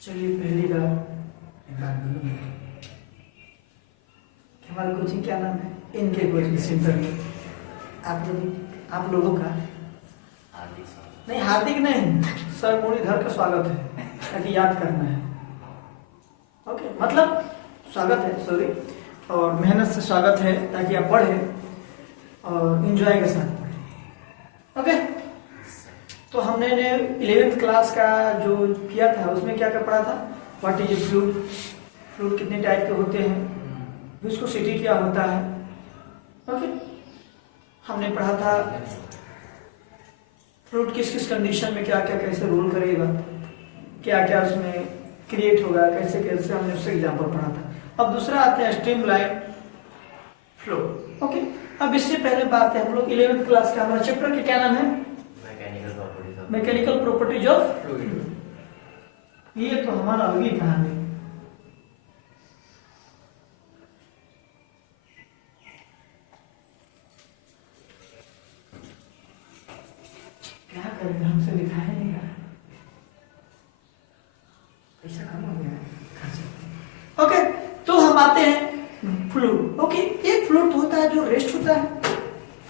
चलिए पहली बात एक बात बोलूँगा कि हमारा कोचिंग क्या नाम है? इनके कोचिंग सेंटर में आप लोगों का नहीं, हार्दिक नहीं, सर मुरलीधर का स्वागत है, ताकि याद करना है। ओके, मतलब स्वागत है, सॉरी, और मेहनत से स्वागत है ताकि आप पढ़ें और इंजॉय के साथ पढ़ें। ओके, तो हमने 11th क्लास का जो किया था उसमें क्या क्या पढ़ा था? What is a fluid, fluid कितने टाइप के होते हैं, विस्कोसिटी क्या होता है। ओके, हमने पढ़ा था फ्लूइड किस किस कंडीशन में क्या क्या कैसे रोल करेगा, क्या क्या उसमें क्रिएट होगा, कैसे कैसे, हमने उससे एग्जाम्पल पढ़ा था। अब दूसरा आते हैं स्ट्रीमलाइन फ्लो। ओके, अब इससे पहले बात है हम लोग 11th क्लास का हमारा चैप्टर के क्या नाम है? Mechanical properties of fluid. ये तो हमारा अलग ही कहानी। क्या करेंगे, हमसे लिखा है नहीं रहा, पैसा कम हो गया। ओके, तो हम आते हैं फ्लूइड। ओके, एक फ्लूइड होता है जो रेस्ट होता है,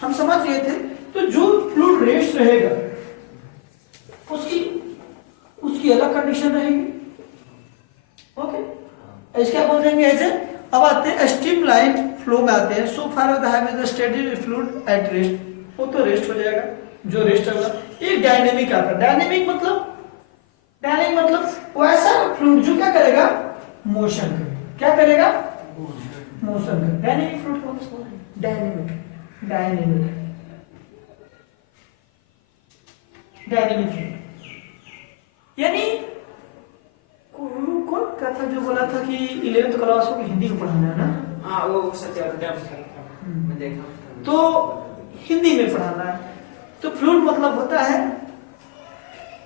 हम समझ गए थे। तो जो फ्लूइड रेस्ट रहेगा उसकी अलग कंडीशन रहेगी। ओके, इसके क्या बोल देंगे ऐसे। अब आते हैं स्ट्रीमलाइन फ्लो में आते हैं। So far the have the steady fluid at rest, वो तो रेस्ट हो जाएगा, जो रेस्ट होगा। एक डायनेमिक आता है। डायनेमिक मतलब वो ऐसा फ्लूइड जो क्या करेगा, मोशन करेगा। क्या करेगा? मोशन करेगा। डायनेमिक फ्लूइड कौन सा है? डायनेमिक फ्लूइड यानी कौन का था जो बोला था कि 11th क्लास को हिंदी में पढ़ाना है ना? हाँ, वो सत्या मैं देखा तो हिंदी में पढ़ाना है। तो फ्लूइड मतलब होता है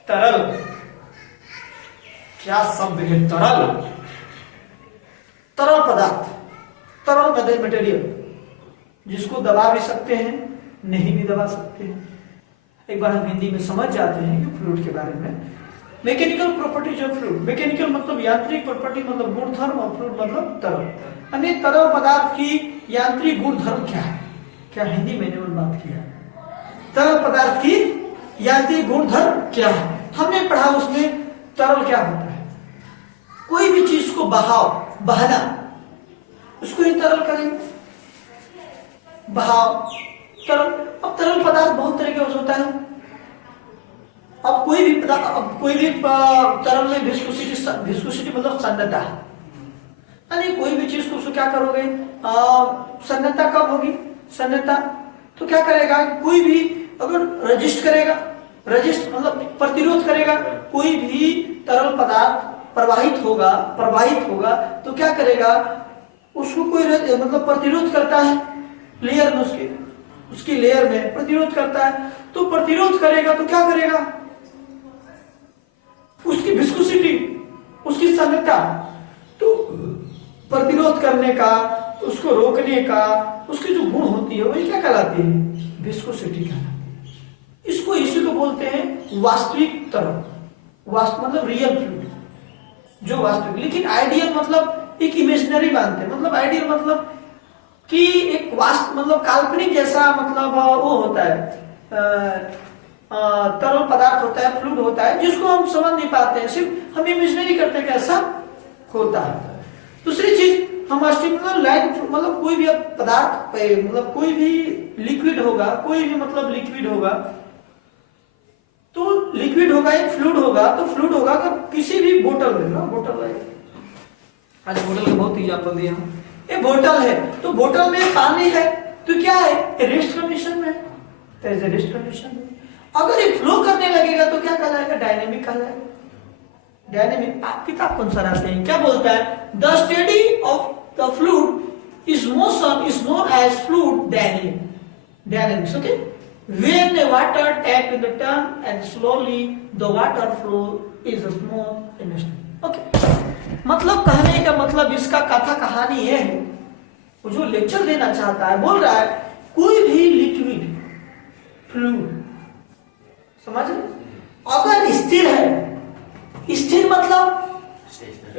तरल। क्या शब्द है तरल? तरल पदार्थ, तरल मटेरियल, जिसको दबा भी सकते हैं, नहीं भी दबा सकते हैं। एक बार हम हिंदी में समझ जाते हैं कि फ्लूइड के बारे में। Mechanical properties of fluid. Mechanical मतलब यांत्रिक, प्रॉपर्टी मतलब गुणधर्म, और फ्लूइड मतलब तरल। यानी तरल पदार्थ की यांत्रिक गुणधर्म क्या है? क्या हिंदी में मैंने बात किया? तरल पदार्थ की यांत्रिक गुणधर्म क्या है, हमने पढ़ा। उसमें तरल क्या होता है? कोई भी चीज को बहाना, उसको ही तरल करेंगे। बहाव, तरल। अब तरल पदार्थ बहुत तरह का होता है। अब कोई भी तरल में विस्कोसिटी मतलब सन्नता, यानी कोई भी चीज को उसको क्या करोगे, सन्नता कब होगी? सन्नता तो क्या करेगा, कोई भी अगर रजिस्ट करेगा, रजिस्ट मतलब प्रतिरोध करेगा, कोई भी तरल पदार्थ प्रवाहित होगा तो क्या करेगा, उसको कोई मतलब प्रतिरोध करता है, लेयर में उसकी लेयर में प्रतिरोध करता है। तो प्रतिरोध करेगा तो क्या करेगा, उसकी विस्कोसिटी, उसकी सन्नता, तो प्रतिरोध करने का, उसको रोकने का, उसकी जो गुण होती है वही क्या कहलाती है? विस्कोसिटी कहलाती है। इसी को बोलते हैं वास्तविक तरल। मतलब रियल फ्लूइड, जो वास्तविक। लेकिन आइडियल मतलब एक इमेजिनरी मानते हैं। मतलब आइडियल मतलब कि एक मतलब काल्पनिक जैसा, मतलब वो होता है, तरल पदार्थ होता है, फ्लूइड होता है, जिसको हम समझ नहीं पाते हैं, सिर्फ हम इमेजिनरी करते हैं कि ऐसा होता है। दूसरी चीज, हम स्ट्रीमलाइन मतलब कोई भी पदार्थ, मतलब कोई भी लिक्विड होगा, तो लिक्विड होगा, एक फ्लूइड होगा तो किसी भी बोतल में, बोतल है, आज बोतल का बहुत एग्जाम्पल दिया हूं। ये बोतल है, तो बोतल में पानी है, तो क्या है, रेस्ट कंडीशन में है, रेस्ट कंडीशन में। अगर ये फ्लो करने लगेगा तो क्या कहलाएगा? डायनेमिक कहलाएगा। डायनेमिक। आप किताब कौन सा लाते हैं, क्या बोलता है? The study of the fluid is motion is known as fluid dynamics. Okay, when the water tap in the turn and slowly the water flow is smooth and steady. Okay, मतलब कहने का मतलब इसका कथा कहानी ये है, वो जो लेक्चर देना चाहता है, बोल रहा है कोई भी लिक्विड फ्लूइड, समझ रहे, अगर स्थिर है, स्थिर मतलब स्टैटिक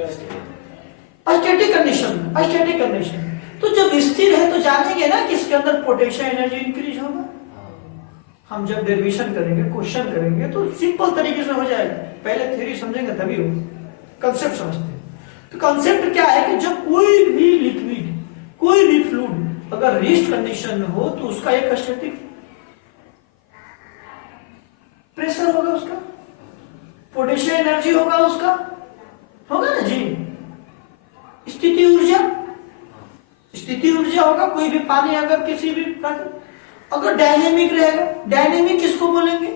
कंडीशन। तो जब स्थिर है तो जानेंगे ना कि इसके अंदर पोटेंशियल एनर्जी इंक्रीज होगा। हम जब डेरिवेशन करेंगे, क्वेश्चन करेंगे तो सिंपल तरीके से हो जाएगा। पहले थ्योरी समझेंगे तभी हो, कंसेप्ट समझते हैं। तो कंसेप्ट क्या है कि जब कोई भी लिक्विड, कोई भी फ्लूइड अगर रेस्ट कंडीशन में हो तो उसका एक स्टैटिक प्रेशर होगा, उसका पोटेंशियल एनर्जी होगा, उसका होगा ना जी। स्थिति ऊर्जा होगा। कोई भी पानी अगर किसी भी अगर डायनेमिक रहेगा, डायनेमिक किसको बोलेंगे?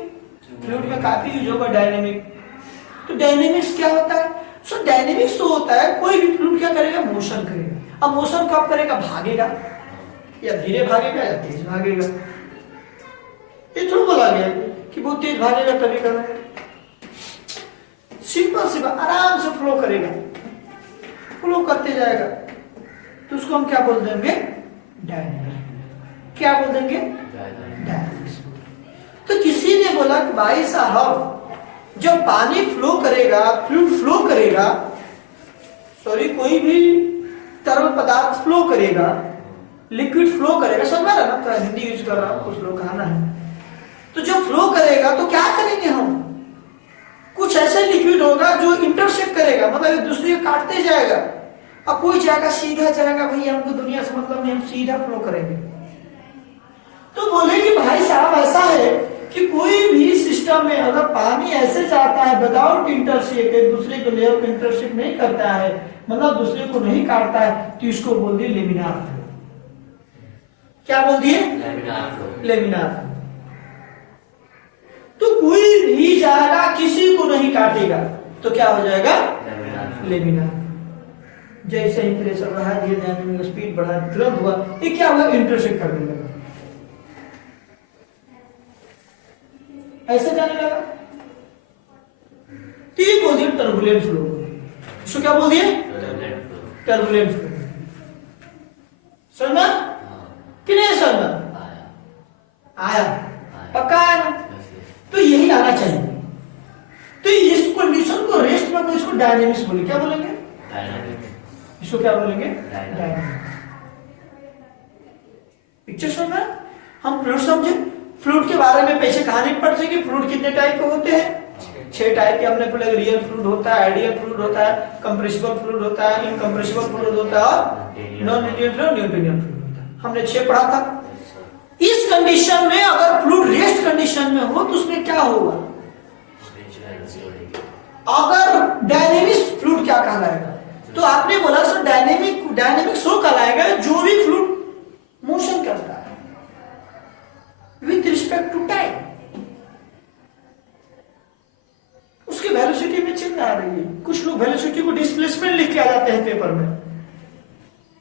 फ्लूइड में काफी यूज होगा डायनेमिक। तो डायनेमिक्स क्या होता है? सो डायनेमिक्स तो होता है कोई भी फ्लूइड क्या करेगा? मोशन करेगा। अब मोशन कब करेगा? भागेगा, या धीरे भागेगा या तेज भागेगा। ये थोड़ा बोला गया कि बहुत तेज भागेगा तभी करना है। सिंपल सी बात, आराम से फ्लो करेगा, फ्लो करते जाएगा, तो उसको हम क्या बोल देंगे? डायनेमिक्स। क्या बोल देंगे? डायनेमिक्स। तो किसी ने बोला कि भाई साहब जब पानी फ्लो करेगा, फ्लूइड फ्लो करेगा, सॉरी कोई भी तरल पदार्थ फ्लो करेगा, लिक्विड फ्लो करेगा, समझ रहा ना? तो हिंदी यूज कर रहा हूं, कुछ लोग कहना है। तो जब फ्लो करेगा तो क्या करेंगे हम? कुछ ऐसे लिक्विड होगा जो इंटरसेक्ट करेगा, मतलब एक दूसरे को काटते जाएगा। अब कोई जाएगा सीधा जाएगा, भैया हमको दुनिया से मतलब नहीं, हम सीधा फ्लो करेंगे। तो बोले कि भाई साहब ऐसा है कि कोई भी सिस्टम में अगर पानी ऐसे जाता है विदाउट इंटरसेक्ट, एक दूसरे को लेयर को इंटरसेक्ट नहीं करता है, मतलब दूसरे को नहीं काटता है, तो इसको बोल दिए लेमिनार फ्लो। क्या बोल दिए? Laminar flow. तो कोई भी जाएगा किसी को नहीं काटेगा, तो क्या हो जाएगा? लेमिनार। जैसे ही प्रेशर बढ़ा दिया, डायनेमिक स्पीड बढ़ा, तुरंत हुआ, ये क्या हुआ? इंटरसेक्ट करने लगा, ऐसे जाने लगा। तो ये बोल दिया टर्बुलेंट फ्लो। इसको क्या बोल दिए? Turbulent flow. समझना कि नहीं समझना? आया, पक्का है ना? तो यही आना चाहिए। तो इस कंडीशन को रेस्ट में इसको डायनेमिक्स बोले। क्या बोलेंगे? इसको क्या बोलेंगे? डायनेमिक्स। पिक्चर समझना? हम फ्लूइड समझे, फ्लूइड के बारे में पीछे कहानी पढ़ सके। फ्लूइड कितने टाइप के होते हैं? 6 टाइप के हमने पढ़े। रियल फ्लूइड होता है, आइडियल फ्लूइड होता है, कंप्रेसिबल फ्लूइड होता है, इनकंप्रेसिबल फ्लूइड होता है, और नॉन न्यूटोनियन फ्लूइड होता है। हमने 6 पढ़ा था। इस कंडीशन में अगर फ्लूइड रेस्ट कंडीशन में हो तो उसमें क्या होगा? अगर डायनेमिक फ्लूइड क्या कहलाएगा? तो आपने बोला सर डायनेमिक शो कहलाएगा जो भी फ्लूइड मोशन करता है विथ रिस्पेक्ट टू टाइम। उसकी वेलोसिटी में चेंज आ रही है। कुछ लोग वेलोसिटी को डिस्प्लेसमेंट लिख के आ जाते हैं पेपर में।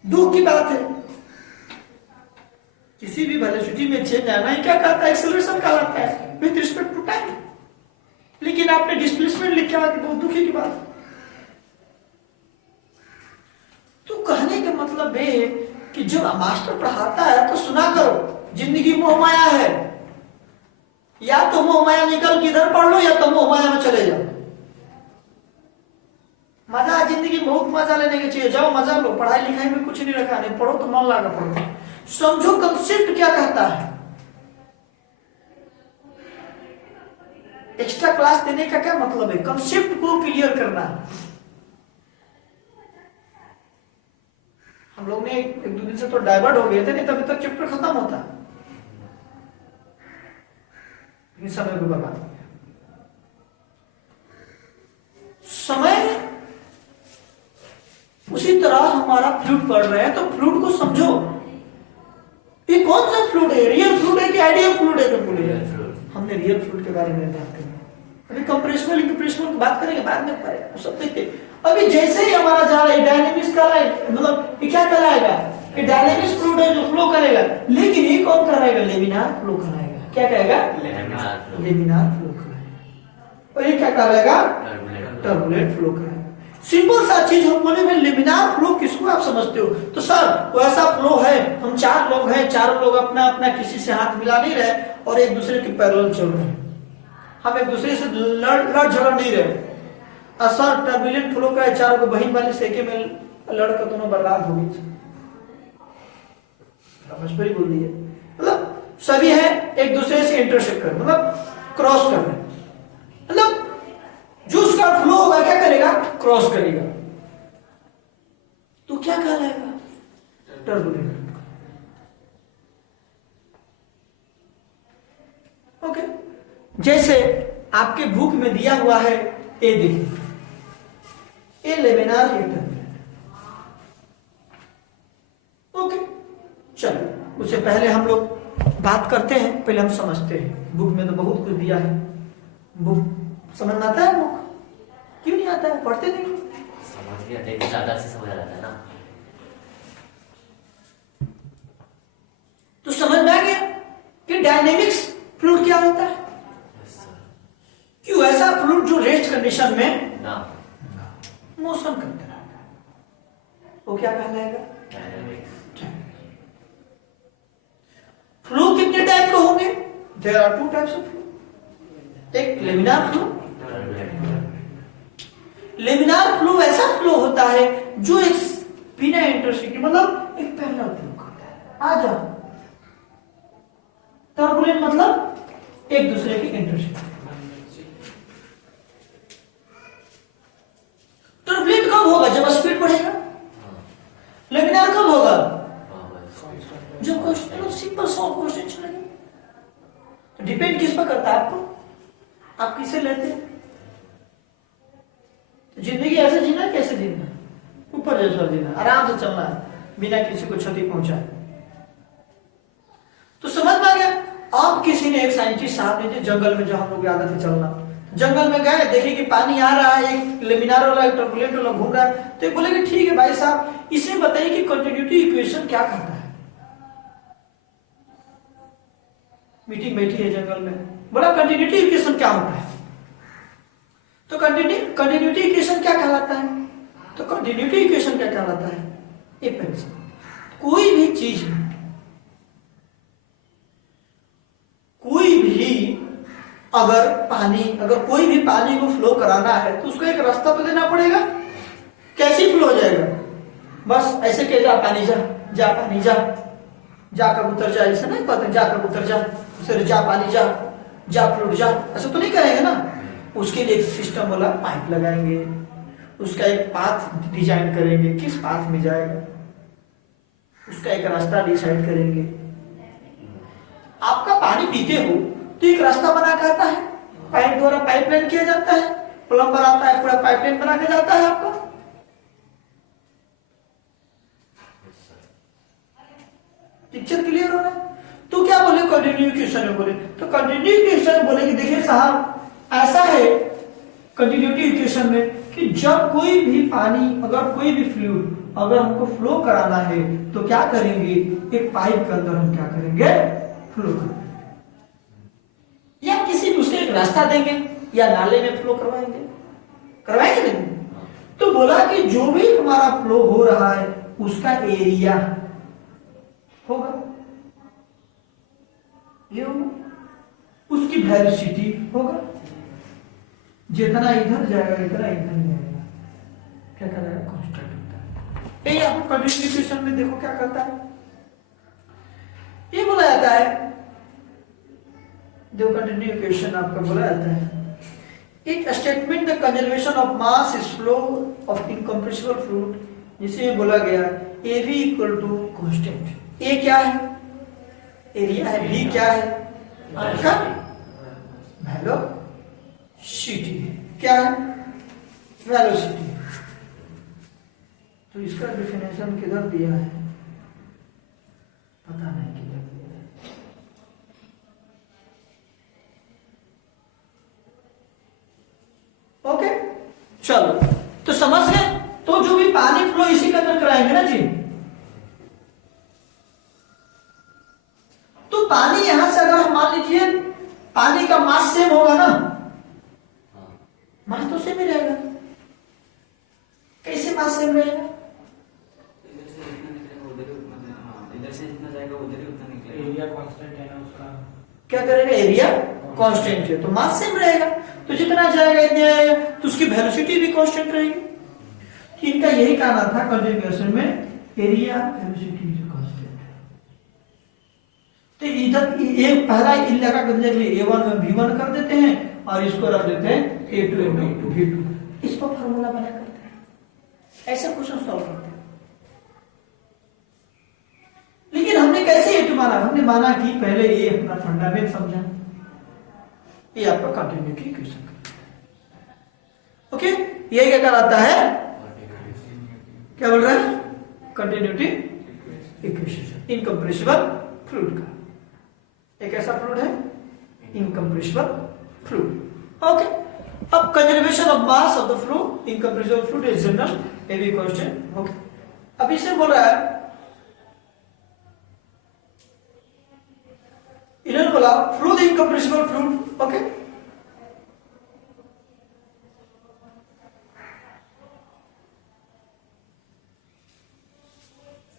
दुख की बात है, किसी भी वेलोसिटी में चेंज आना है क्या कहता है? एक्सेलरेशन कहलाता है विथ रिस्पेक्ट टू टाइम। लेकिन आपने डिस्प्लेसमेंट लिख के आके बहुत दुखी की बात। तो कहने का मतलब है कि जब मास्टर पढ़ाता है तो सुना करो। जिंदगी मोह माया है, या तो मोह माया निकल के इधर पढ़ लो या तो मोह माया में चले जाओ। मजा, जिंदगी बहुत मजा लेने के चाहिए, जाओ मजा लो। पढ़ाई लिखाई में कुछ नहीं रखा, नहीं पढ़ो तो मन लगा पढ़ो। समझो कंसेप्ट क्या कहता है। एक्स्ट्रा क्लास देने का क्या मतलब है? कंसेप्ट को क्लियर करना। हम लोग ने एक दो दिन से तो डाइवर्ट हो गए थे, नहीं तभी तक चैप्टर खत्म होता। समय को बर्बाद हो गया। समय उसी तरह हमारा फ्लूइड पढ़ रहे हैं तो फ्लूइड को समझो। ये कौन सा फ्लूइड है? रियल फ्लूइड है कि आइडियल फ्लूइड है? हमने रियल फ्लूइड के बारे में बात करेंगे। अभी कंप्रेसिबल इंकम्प्रेसिबल की बात करेंगे, बाद में पढ़ेंगे, सब देखते। अभी जैसे ही हमारा जा रहा है डायनेमिक्स का, मतलब ये क्या कहलाएगा? ये डायनेमिक्स फ्लूइड है जो फ्लो करेगा। लेकिन ये कौन कराएगा? लेमिनार फ्लो कराएगा। क्या कहेगा? लेमिनार फ्लो कराएगा। और ये क्या कहलाएगा? टर्बुलेंट फ्लो कराएगा। सिंपल सा चीज हम बोले भाई लेमिनार फ्लो किसको आप समझते हो? तो सर वो ऐसा फ्लो है, हम 4 लोग हैं, चारों लोग अपना अपना किसी से हाथ मिला नहीं रहे और एक दूसरे के पैरेलल चल रहे हैं। हम एक दूसरे से लड़ झगड़ नहीं रहे। असर टर्बुलेंट फ्लो का चारों को बहन वाले सेके में लड़कर दोनों बर्बाद हो गई। भोजपुरी बोल दी है, मतलब सभी है एक दूसरे से इंटरसेक्ट कर, मतलब क्रॉस कर रहे हैं, मतलब जो उसका फ्लो होगा क्या करेगा, क्रॉस करेगा, तो क्या कहलाएगा, टर्बुलेंट। ओके, जैसे आपके बुक में दिया हुआ है, ए देखिए, ए लेमिनार टर्बुलेंट। ओके, चलिए उससे पहले हम लोग बात करते हैं, पहले हम समझते हैं। बुक में तो बहुत कुछ दिया है, बुक समझ में आता है, बुक क्यों नहीं आता है, पढ़ते नहीं, समझ गया, लेकिन ज्यादा से समझ आ जाता है ना। तो समझ में आ गया कि डायनेमिक्स फ्लूइड क्या होता है, क्यों ऐसा फ्लूइड जो रेस्ट कंडीशन में ना मोशन करते रहता है, वो क्या कहलाएगा, फ्लो। कितने टाइप के होंगे, there are 2 types of flow, एक लेमिनार फ्लो। लेमिनार फ्लो ऐसा फ्लो होता है जो एक बिना इंटरसेक्टिंग, मतलब एक पैरेलल फ्लो करता है। आ जाओ, टर्बुलेंट मतलब एक दूसरे की इंटरसेक्टिंग। टर्बुलेंट कब होगा, जब स्पीड बढ़ेगा। लेमिनार कब होगा, जब क्वेश्चन सिंपल सॉल्व क्वेश्चन चलेंगे। तो डिपेंड किस पर करता है, आपको, आप किसे लेते हैं। तो जिंदगी ऐसे जीना है, कैसे जीना है, ऊपर जैसा जीना, आराम से चलना है बिना किसी को क्षति पहुंचाए। तो समझ में आ गया। आप किसी ने, एक साइंटिस्ट साहब ने, जंगल में जो हम लोग आदत है चलना, जंगल में गए, देखे कि पानी आ रहा है, एक लेमिनार वाला, एक टर्बुलेंट वाला घूम रहा है, तो बोले कि ठीक है भाई साहब, इसे बताइए कि कंटिन्यूटी इक्वेशन क्या करता है। मीटिंग बैठी है जंगल में, बोला कंटिन्यूटी इक्वेशन क्या होता है। तो कंटिन्यूटी इक्वेशन क्या कहलाता है, तो कंटिन्यूटी इक्वेशन क्या कहलाता है, एक कोई भी चीज, कोई भी अगर कोई भी पानी को फ्लो कराना है तो उसको एक रास्ता तो देना पड़ेगा, कैसे फ्लो हो जाएगा, बस ऐसे कह जा पानी जा, जा पानी जा, जा कबूतर जा, ऐसा नहीं पता, जा कबूतर जा, फिर जा पानी जा, जा फ्लूइड जा, ऐसा तो नहीं करेंगे ना। उसके लिए एक सिस्टम वाला पाइप लगाएंगे, उसका एक पाथ डिजाइन करेंगे, किस पाथ में जाएगा, उसका एक रास्ता डिसाइड करेंगे। आपका पानी पीते हो तो एक रास्ता बना के आता है, पाइप द्वारा पाइपलाइन किया जाता है, प्लम्बर आता है, पूरा पाइपलाइन बना के जाता है आपका। पिक्चर क्लियर हो रहा है। तो क्या बोले कंटिन्यू इक्वेशन में, बोले तो कंटिन्यू इक्वेशन में बोले कि देखिए साहब, ऐसा है कंटिन्यूटी इक्वेशन में कि जब कोई भी पानी, अगर कोई भी फ्लूइड अगर हमको फ्लो कराना है तो क्या करेंगे, एक पाइप के अंदर हम क्या करेंगे, फ्लो करेंगे, या किसी दूसरे एक रास्ता देंगे, या नाले में फ्लो करवाएंगे नहीं। तो बोला कि जो भी हमारा फ्लो हो रहा है उसका एरिया होगा, ये होगा, उसकी वेलोसिटी होगा, जितना इधर जाएगा इतना इधर जाएगा, क्या करेगा, कांस्टेंट होता है। ये आपको कंटिन्यू इक्वेशन में देखो क्या करता है, ये बोला जाता है, देखो कंटिन्यू इक्वेशन आपका बोला जाता है, एक statement the conservation of mass is flow of incompressible fluid, जिसे बोला गया AV इक्वल टू कांस्टेंट। ए क्या है, एरिया है, बी क्या है, आपका वेलोसिटी, क्या है, वेलोसिटी। तो इसका डेफिनेशन किधर दिया है, पता नहीं किधर दिया है। ओके, चलो तो समझ गए। तो जो भी पानी फ्लो इसी के अंदर कराएंगे ना जी, तो पानी यहां से अगर हम मान लीजिए पानी का मास सेम होगा ना, मास तो सेम ही रहेगा, कैसे मास सेम रहेगा, इधर से जितना जाएगा उधर ही उतना निकलेगा, एरिया कांस्टेंट है ना उसका, क्या करेगा, एरिया कांस्टेंट है तो मास सेम रहेगा, तो जितना जाएगा इतना आएगा, तो उसकी वेलोसिटी भी कांस्टेंट रहेगी। तो इनका यही कहना था कंटिन्यूएशन में एरिया वेलोसिटी इज कांस्टेंट। तो इधर ये पहला इन लगा कर देने के लिए a1 में v1 कर देते हैं और इसको रख देते हैं a2 में v2, इस पर फार्मूला बना करते हैं, ऐसे क्वेश्चन सॉल्व करते हैं। लेकिन हमने कैसे a2 माना? हमने माना कि पहले ये अपना फंडामेंट समझा, ये आपका कंटिन्यूटी इक्वेशन, ओके। ये क्या कहलाता है? क्या बोल रहा है? कंटिन्यूटी इक्वेशन इनकम्प्रेसिबल फ्लूइड का। एक ऐसा फ्लूइड है इनकम्प्रेसिबल फ्लूइड, ओके। अब conservation of mass of the fluid, incompressible fluid is general, ये भी क्वेश्चन, ओके। अब इसे बोल रहा है, इन्होंने बोला flow the incompressible fluid, okay.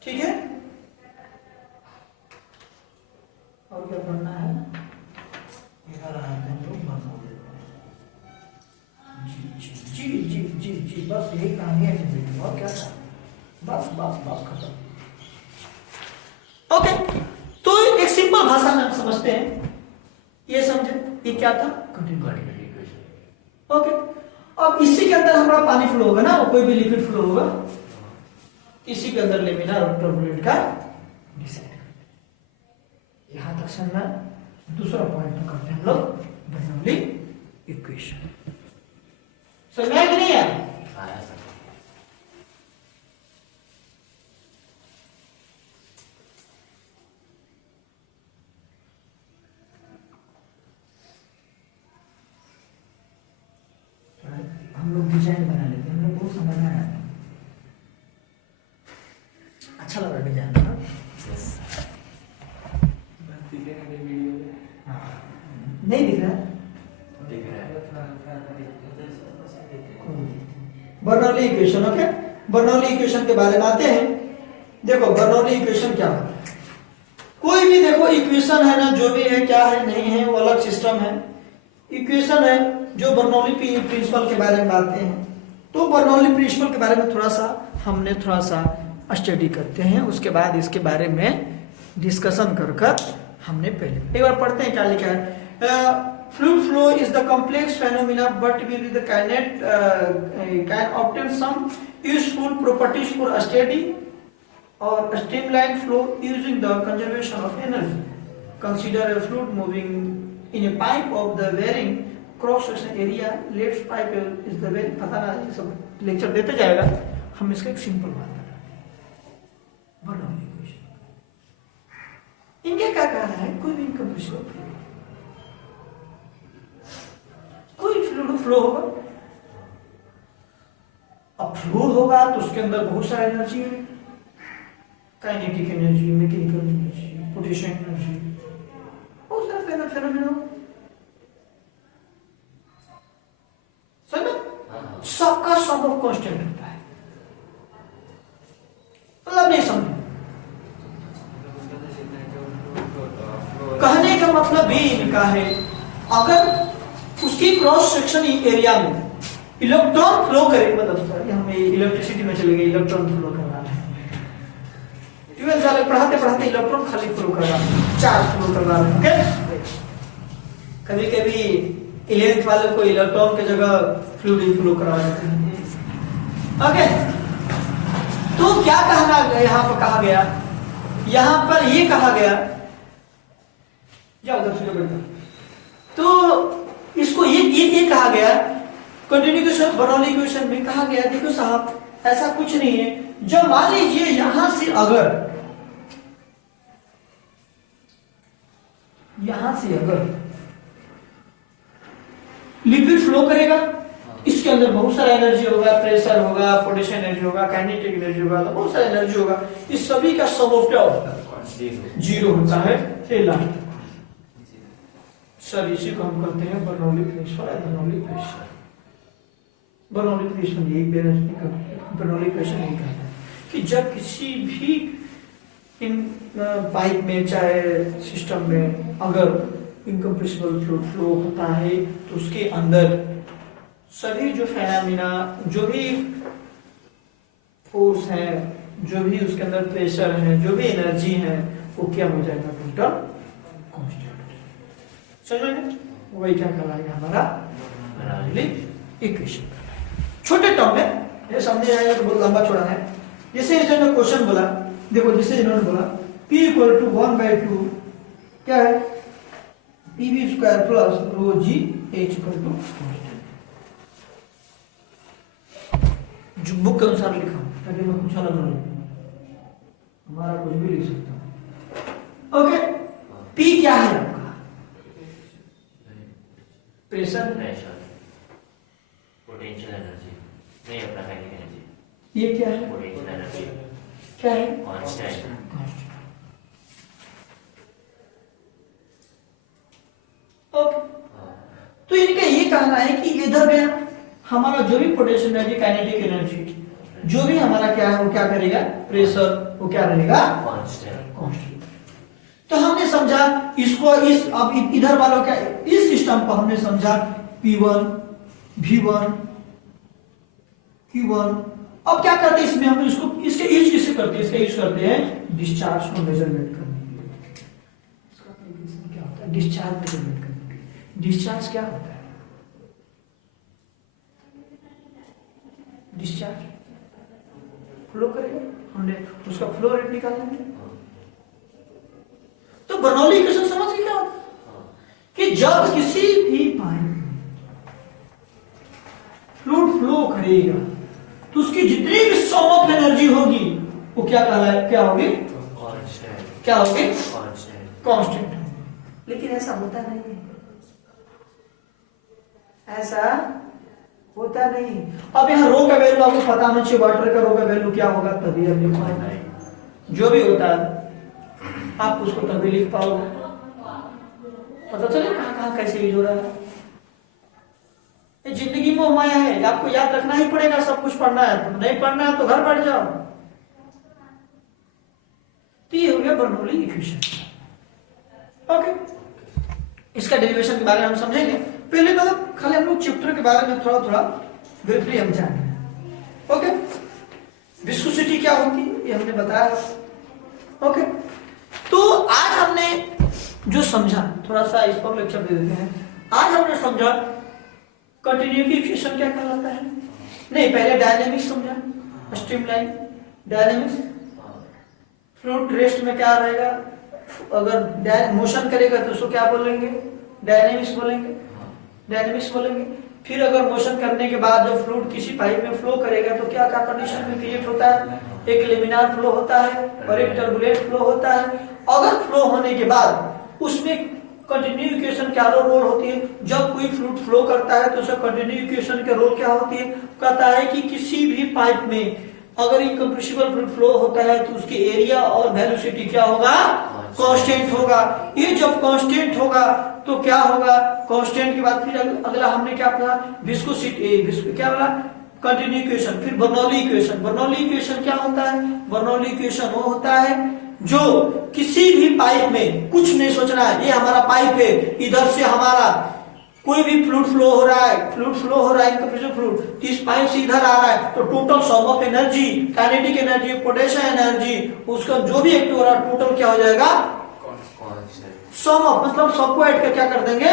ठीक है, और क्या पढ़ना है? जी जी जी जी जी, बस यही कहानी है, और क्या था? बस बस बस खत्म, ओके। तो एक सिंपल भाषा में हम समझते हैं, ये समझे ये क्या था? Continuity equation, okay. अब इसी के अंदर हमारा पानी फ्लो होगा ना, कोई भी लिक्विड फ्लो होगा, इसी के अंदर लेमिनार और टर्बुलेंट का डिसाइड करते हैं। यहां तक समझना। दूसरा पॉइंट करते हैं हम लोग बर्नौली इक्वेशन, समझ में आया कि नहीं आया? हम लोग डिजाइन बना लेते हैं, हम लोग बहुत समझ में आया, अच्छा लगा डिजाइन ना? नहीं दिख रहा है? Bernoulli equation, okay. Bernoulli equation के बारे में आते हैं। देखो बर्नौली इक्वेशन क्या है? कोई भी देखो इक्वेशन है ना, जो भी है क्या है नहीं है वो अलग सिस्टम है। इक्वेशन है जो बर्नौली प्रिंसिपल के बारे में बातें हैं, तो बर्नौली प्रिंसिपल के बारे में थोड़ा सा स्टडी करते हैं, उसके बाद इसके बारे में डिस्कशन कर हमने पहले एक बार पढ़ते हैं क्या लिखा है। Fluid flow is the complex phenomena, but with the can obtain some useful properties for a steady or a streamlined flow using the conservation of energy. Consider a fluid moving in a pipe of the varying cross section area. Let's pipe is the very पता ना, ये सब lecture देते जाएगा, हम इसका एक simple बात बताते हैं। बर्नौली इक्वेशन इनके क्या कहना है? कोई भी इनकम्प्रेसिबल फ्लूइड, कोई फ्लूइड फ्लो होगा, अब फ्लूइड होगा तो उसके अंदर बहुत सारा एनर्जी है, kinetic energy, mechanical energy, potential energy, बहुत सारा फेनोमेना समझ, सबका सम ऑफ कांस्टेंट होता है, मतलब नहीं समझ। कहने का मतलब भी इनका है, अगर उसकी क्रॉस सेक्शन एरिया में इलेक्ट्रॉन फ्लो करे, मतलब सर हमें इलेक्ट्रिसिटी में चले गए, इलेक्ट्रॉन फ्लो करना है, ट्वेल्थ वाले पढ़ाते पढ़ाते इलेक्ट्रॉन खाली फ्लो कर रहा है, चार्ज फ्लो कर रहा है, ओके। कभी कभी 11th वाले को इलेक्ट्रॉन की जगह फ्लूइड फ्लो करा देते हैं, ओके। तो क्या कहना यहां पर कहा गया? यहां पर ये कहा गया, जाओ उधर से बैठो, तो इसको ये कहा गया कंटिन्यूएशन बर्नौली इक्वेशन में कहा गया, देखो साहब ऐसा कुछ नहीं है, जब मान लीजिए यहां से अगर लिक्विड फ्लो करेगा, इसके अंदर बहुत सारा एनर्जी होगा, प्रेशर होगा, पोटेंशियल एनर्जी होगा, काइनेटिक एनर्जी होगा, तो बहुत सारा एनर्जी होगा, इस सभी का सम ऑफ क्या होता है? जीरो होता है। सर इसी को हम कहते हैं बर्नौली प्रिंसिपल। बर्नौली प्रिंसिपल यही बर्नौली इक्वेशन यही कहता है कि जब किसी भी इन पाइप में चाहे सिस्टम में अगर इनकम्प्रेसिबल फ्लूइड फ्लो होता है तो उसके अंदर सभी जो फेनामिना, जो भी फोर्स है, जो भी उसके अंदर प्रेशर है, जो भी एनर्जी है, वो क्या हो जाएगा? Total constant. समझ में? वही क्या कहलाएगा? हमारा बर्नौली इक्वेशन। छोटे टर्म में ये समझे जाएगा तो बहुत लंबा चौड़ा है। जैसे इन्होंने क्वेश्चन बोला, देखो जैसे इन्होंने बोला P इक्वल टू 1/2 क्या है? PV square plus rho G H equal to जो बुक के अनुसार लिखा ताकि मैं कुछ अलग ना लिखूं, हमारा कुछ भी लिख सकता हूं। ओके, P क्या है आपका? प्रेशर, पोटेंशियल एनर्जी नहीं, अपना काइनेटिक एनर्जी। ये क्या है? पोटेंशियल एनर्जी क्या है? कांस्टेंट। ओके, तो इनका ये कहना है कि इधर में हमारा जो भी पोटेंशियल एनर्जी, काइनेटिक एनर्जी, जो भी हमारा क्या है वो क्या करेगा? प्रेशर, वो क्या रहेगा? कांस्टेंट। तो हमने समझा इसको, इस अब इधर वालों का इस सिस्टम को हमने समझा P1, V1, Q1। अब क्या करते हैं इसमें? हम इसको इसके यूज किससे करते हैं? इसका यूज करते हैं डिस्चार्ज को मेजरमेंट करने के लिए। इसका एप्लीकेशन क्या होता है? डिस्चार्ज मेजरमेंट करने के लिए। डिस्चार्ज क्या होता है? डिस्चार्ज फ्लो करेगा, हमने उसका फ्लो रेट निकालना है। तो बर्नौली इक्वेशन समझ गए क्या होता है? कि जब किसी भी पाइप फ्लूइड फ्लो करेगा तो उसकी जितनी भी सम ऑफ एनर्जी होगी वो क्या कहलाए? क्या होगी? क्या होगी? कांस्टेंट। लेकिन ऐसा होता नहीं है, ऐसा होता नहीं। अब यहाँ रो का वैल्यू आपको पता होना चाहिए, वाटर का रो का वैल्यू क्या होगा, तभी आप लिख पाओगे। जो भी होता है आप उसको तभी लिख पाओगे, पता चले कहाँ कहाँ कैसे यूज हो रहा है। ये जिंदगी में माया है, आपको याद रखना ही पड़ेगा। सब कुछ पढ़ना है, तो नहीं पढ़ना है तो घर बैठ जाओ। तो ये हो गया बर्नौली इक्वेशन। ओके, इसका डेरिवेशन के बारे में हम समझेंगे। पहले मतलब खाली हम लोग चैप्टर के बारे में थोड़ा थोड़ा ब्रीफली हम जानेंगे। ओके, विस्कोसिटी क्या होती है ये हमने बताया। ओके, तो आज हमने जो समझा, थोड़ा सा इस पर लेक्चर दे देते हैं। आज हमने समझा कंटिन्यूटी इक्वेशन क्या कहलाता है। नहीं, पहले डायनेमिक्स समझा, स्ट्रीमलाइन डायनेमिक्स। फ्लूइड रेस्ट में क्या रहेगा? अगर मोशन करेगा तो उसको क्या बोलेंगे? डायनेमिक्स बोलेंगे। डायनेमिक्स बोलेंगे। फिर अगर मोशन करने के बाद जब फ्लूइड किसी पाइप में फ्लो करेगा तो क्या क्या कंडीशन में क्रिएट होता है? एक लेमिनार फ्लो होता है और एक टर्बुलेंट फ्लो होता है। अगर फ्लो होने के बाद उसमें कंटिन्यू इक्वेशन क्या रोल होती है? जब कोई फ्लूइड फ्लो करता है तो उसका कंटिन्यू इक्वेशन का रोल क्या होती है? कहता है कि किसी भी पाइप में अगर इनकम्प्रेसिबल फ्लूइड फ्लो होता है तो उसकी एरिया और वेलोसिटी क्या होगा? कांस्टेंट होगा। ये जब कांस्टेंट होगा तो क्या होगा? कांस्टेंट के बाद फिर अगला हमने क्या पढ़ा? विस्कोसिटी, क्या बोला? Continue equation. फिर बर्नौली इक्वेशन। बर्नौली इक्वेशन क्या होता है? बर्नौली इक्वेशन वो होता है जो किसी भी पाइप में, कुछ नहीं सोचना है, ये हमारा पाइप है, इधर से हमारा कोई भी फ्लूइड फ्लो हो रहा है, इनकम्प्रेसिबल फ्लूइड इस पाइप से इधर आ रहा है, तो total sum of energy, kinetic energy, potential energy, उसका जो भी एक्ट हो रहा है टोटल क्या हो जाएगा? सम ऑफ, मतलब सबको ऐड कर क्या कर देंगे?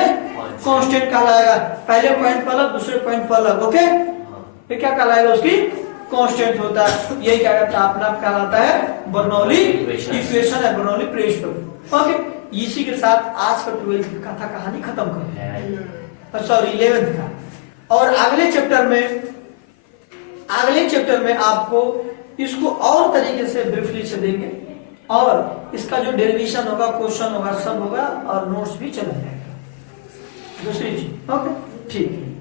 कांस्टेंट कहलाएगा। पहले पॉइंट पर अलग, दूसरे पॉइंट पर अलग। ओके, ये क्या कहलाएगा? उसकी कांस्टेंट होता है। यही क्या कहता है? अपना कहलाता है बर्नौली इक्वेशन है, बर्नौली प्रिंसिपल। ओके, इसी के साथ आज का 12th का था कहानी खत्म करते हैं, सॉरी 11th का। और अगले चैप्टर में आपको इसको और तरीके से ब्रीफली से देंगे और इसका जो डेरिवेशन होगा, क्वेश्चन होगा, सब होगा और नोट्स भी चला जाएगा। दूसरी चीज। ओके, ठीक है।